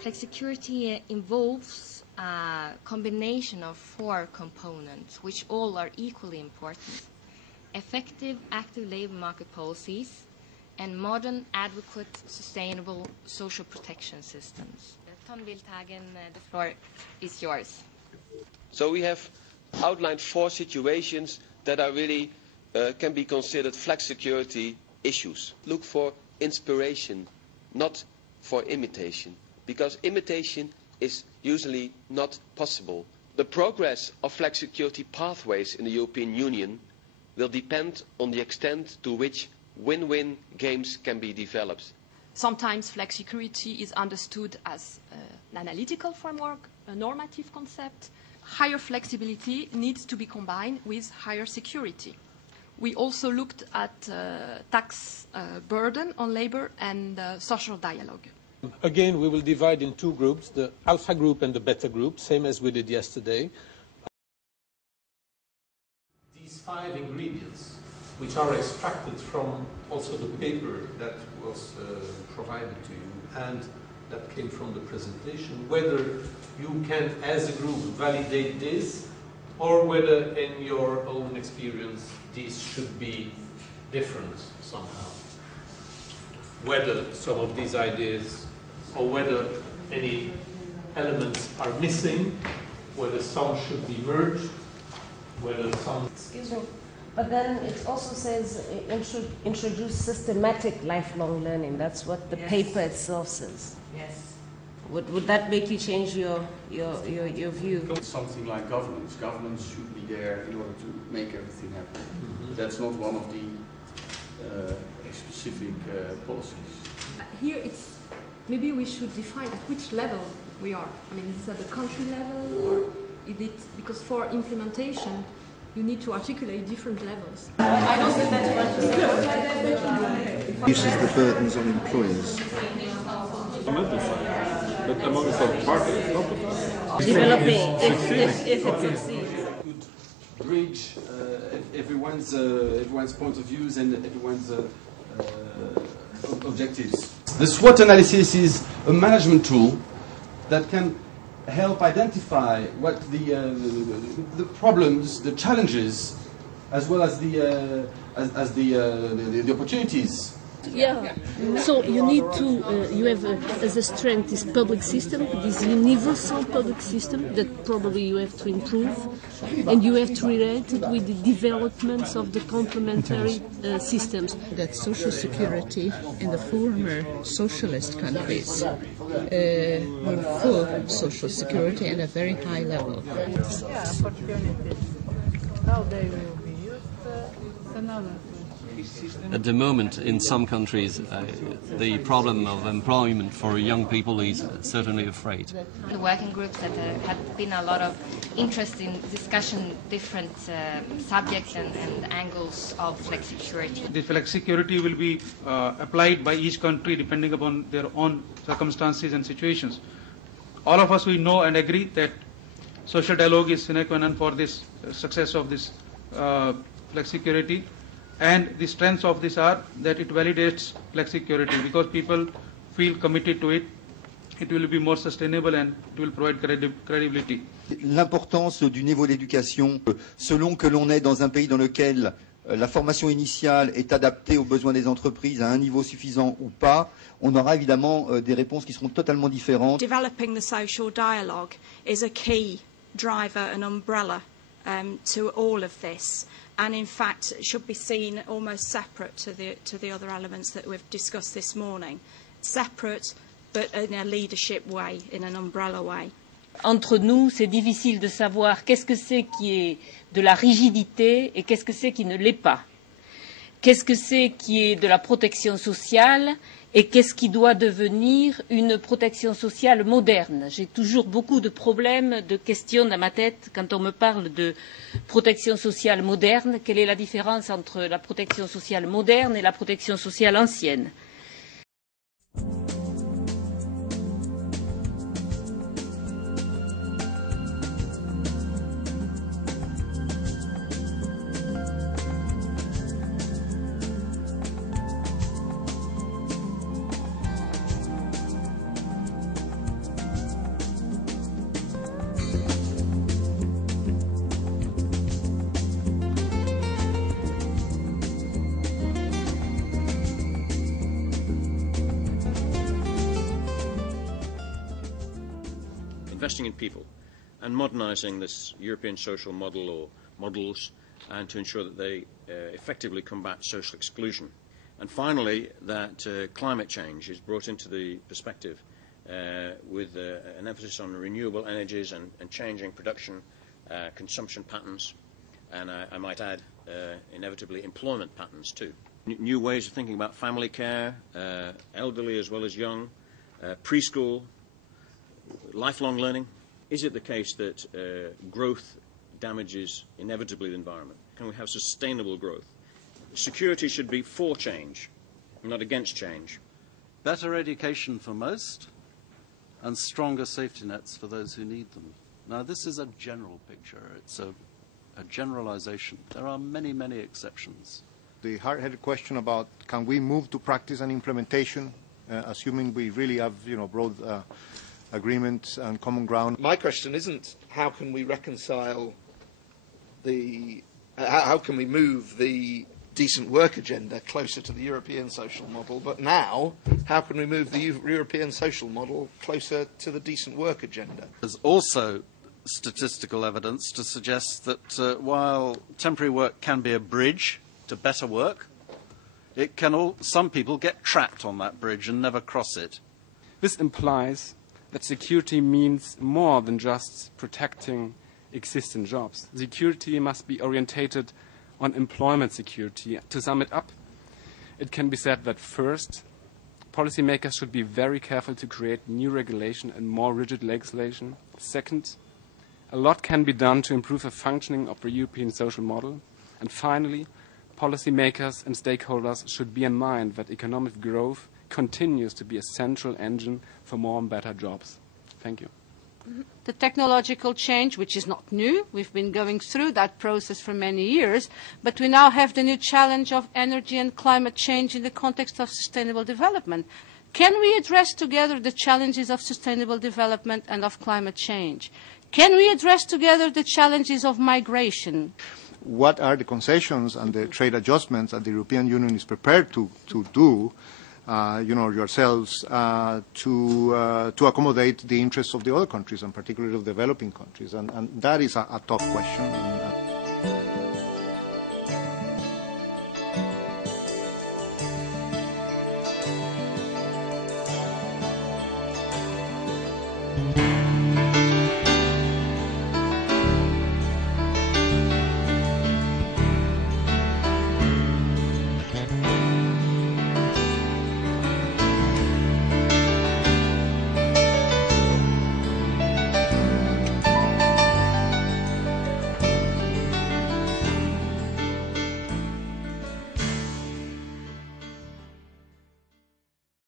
Flexicurity involves a combination of 4 components, which all are equally important: effective active labor market policies and modern, adequate, sustainable social protection systems. Tom Wildhagen, the floor is yours. So we have outlined 4 situations that are really can be considered flexicurity issues. Look for inspiration, not for imitation, because imitation is usually not possible. The progress of flexicurity pathways in the European Union will depend on the extent to which win-win games can be developed. Sometimes flexicurity is understood as an analytical framework, a normative concept. Higher flexibility needs to be combined with higher security. We also looked at tax burden on labor and social dialogue. Again, we will divide in 2 groups, the alpha group and the beta group, same as we did yesterday. These 5 ingredients, which are extracted from also the paper that was provided to you and that came from the presentation, whether you can, as a group, validate this, or whether in your own experience these should be different somehow. Whether some of these ideas, or whether any elements are missing, whether some should be merged, whether some... Excuse me. But then it also says introduce systematic lifelong learning. That's what the paper itself says. Yes. Would that make you change your view? Something like governance. Governance should be there in order to make everything happen. But that's not one of the specific policies. Here it's, maybe we should define at which level we are. I mean, is it at the country level, or is it, because for implementation you need to articulate different levels. I don't think that's what Uses the burdens on employers. But among the third party, it's not the fact. Developing, if it succeeds. Could bridge everyone's point of views and everyone's objectives. The SWOT analysis is a management tool that can help identify what the problems, the challenges, as well as the opportunities. Yeah, so you need to, you have as a strength this public system, this universal public system that probably you have to improve, and you have to relate it with the developments of the complementary systems. That social security in the former socialist countries were full social security at a very high level. Yeah, opportunities. How they will be used is another. At the moment, in some countries, the problem of employment for young people is certainly afraid. The working groups that had been a lot of interest in discussion different subjects and angles of flexicurity. The flexicurity will be applied by each country depending upon their own circumstances and situations. All of us, we know and agree that social dialogue is sine qua non for this success of this flexicurity. And the strengths of this are that it validates flexicurity because people feel committed to it. It will be more sustainable and it will provide credibility. L'importance du niveau d'éducation, selon que l'on est dans un pays dans lequel la formation initiale est adaptée aux besoins des entreprises à un niveau suffisant ou pas, on aura évidemment des réponses qui seront totalement différentes. Developing the social dialogue is a key driver and umbrella to all of this, and in fact it should be seen almost separate to the other elements that we've discussed this morning. Separate, but in a leadership way, in an umbrella way. Entre nous, c'est difficile de savoir qu'est-ce que c'est qui est de la rigidité et qu'est-ce que c'est qui ne l'est pas. Qu'est-ce que c'est qui est de la protection sociale et qu'est-ce qui doit devenir une protection sociale moderne. J'ai toujours beaucoup de problèmes, de questions dans ma tête quand on me parle de protection sociale moderne. Quelle est la différence entre la protection sociale moderne et la protection sociale ancienne? investing in people and modernising this European social model or models, and to ensure that they effectively combat social exclusion. And finally, that climate change is brought into the perspective with an emphasis on renewable energies and changing production, consumption patterns, and I might add, inevitably, employment patterns too. New ways of thinking about family care, elderly as well as young, preschool, lifelong learning. Is it the case that growth damages inevitably the environment? Can we have sustainable growth? Security should be for change, not against change. Better education for most, and stronger safety nets for those who need them. Now, this is a general picture. It's a generalization. There are many, many exceptions. The hard-headed question about can we move to practice and implementation, assuming we really have, broad agreements and common ground. My question isn't how can we reconcile how can we move the decent work agenda closer to the European social model, but now how can we move the European social model closer to the decent work agenda? There's also statistical evidence to suggest that while temporary work can be a bridge to better work, some people get trapped on that bridge and never cross it. This implies that security means more than just protecting existing jobs. Security must be orientated on employment security. To sum it up, it can be said that first, policymakers should be very careful to create new regulation and more rigid legislation. Second, a lot can be done to improve the functioning of the European social model. And finally, policymakers and stakeholders should bear in mind that economic growth continues to be a central engine for more and better jobs. Thank you. The technological change, which is not new, we've been going through that process for many years, but we now have the new challenge of energy and climate change in the context of sustainable development. Can we address together the challenges of sustainable development and of climate change? Can we address together the challenges of migration? What are the concessions and the trade adjustments that the European Union is prepared to do, yourselves, to accommodate the interests of the other countries, and particularly of developing countries? And that is a tough question.